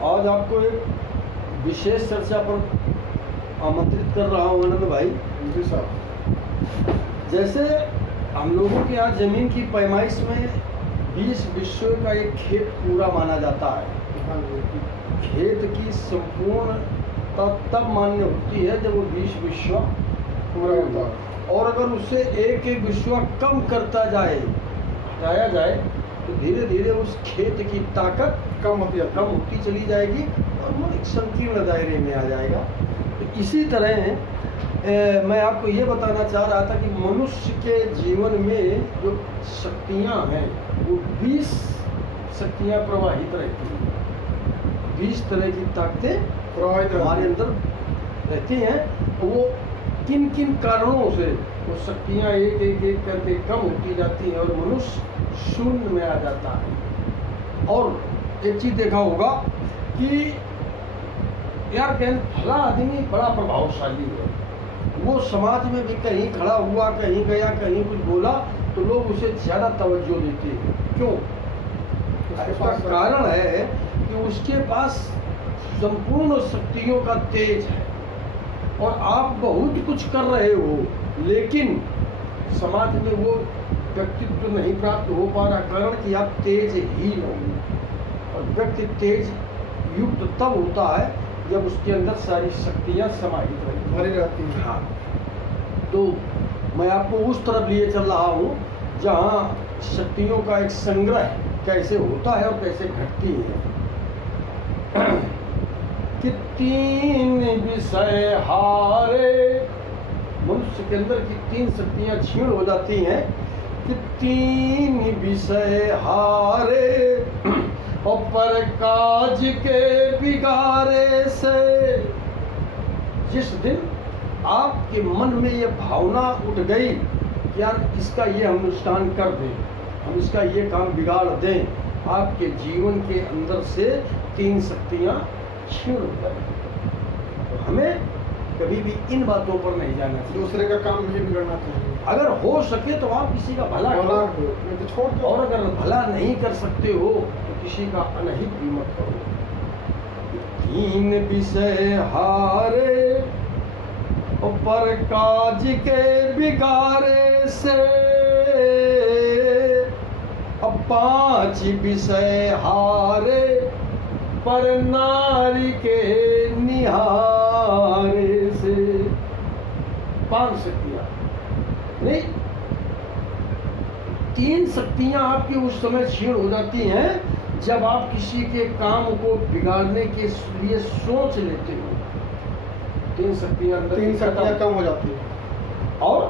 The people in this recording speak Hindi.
आज आपको एक विशेष चर्चा पर आमंत्रित कर रहा हूँ आनंद भाई। जी साहब। जैसे हम लोगों के यहाँ ज़मीन की पैमाइश में 20 विश्व का एक खेत पूरा माना जाता है। हाँ जी। खेत की संपूर्ण तब मान्य होती है जब वो 20 विश्व पूरा होता है। और अगर उससे एक एक विश्व कम करता जाया जाए तो धीरे धीरे उस खेत की ताकत कम होती चली जाएगी और वो एक संकीर्ण दायरे में आ जाएगा। तो इसी तरह मैं आपको ये बताना चाह रहा था कि मनुष्य के जीवन में जो शक्तियाँ हैं वो 20 शक्तियाँ प्रवाहित रहती हैं। 20 तरह की ताकतें प्रवाहित हमारे अंदर रहती हैं। वो किन किन कारणों से वो शक्तियाँ एक एक एक करके कम होती जाती हैं और मनुष्य शून्य में आ जाता है। और एक चीज़ देखा होगा कि यार भला आदमी बड़ा प्रभावशाली है, वो समाज में भी कहीं खड़ा हुआ, कहीं गया, कहीं कुछ बोला तो लोग उसे ज़्यादा तवज्जो देते हैं। क्यों? इसका कारण है कि उसके पास संपूर्ण शक्तियों का तेज है और आप बहुत कुछ कर रहे हो लेकिन समाज में वो व्यक्तित्व नहीं प्राप्त हो पा रहा, कारण कि आप तेज ही नहीं। और व्यक्ति तेज युक्त तब होता है जब उसके अंदर सारी शक्तियाँ समाहित भरी रहती हैं। हाँ, तो मैं आपको उस तरफ लिए चल रहा हूँ जहाँ शक्तियों का एक संग्रह कैसे होता है और कैसे घटती है। कि 3 विषय हारे, मनुष्य के अंदर की 3 शक्तियाँ क्षीण हो जाती हैं। कि 3 विषय हारे और पर काज के बिगाड़े से। जिस दिन आपके मन में ये भावना उठ गई कि यार इसका ये हम नुकसान कर दें, हम इसका ये काम बिगाड़ दें, आपके जीवन के अंदर से 3 शक्तियाँ क्षीण हो जाएगी। तो हमें कभी भी इन बातों पर नहीं जाना चाहिए। दूसरे का काम नहीं बिगड़ना चाहिए। अगर हो सके तो आप किसी का भला करो, नहीं तो छोड़ दो। और अगर भला नहीं कर सकते हो तो किसी का अनहित भी मत करो। 3 विषय हारे और पर काज के बिगाड़े से। अब 5 विषय हारे पर नारी के निहारे से। 5 शक्तियाँ नहीं, 3 शक्तियाँ आपकी उस समय क्षीण हो जाती हैं जब आप किसी के काम को बिगाड़ने के लिए सोच लेते हो। 3 शक्तियाँ कम हो जाती हैं। और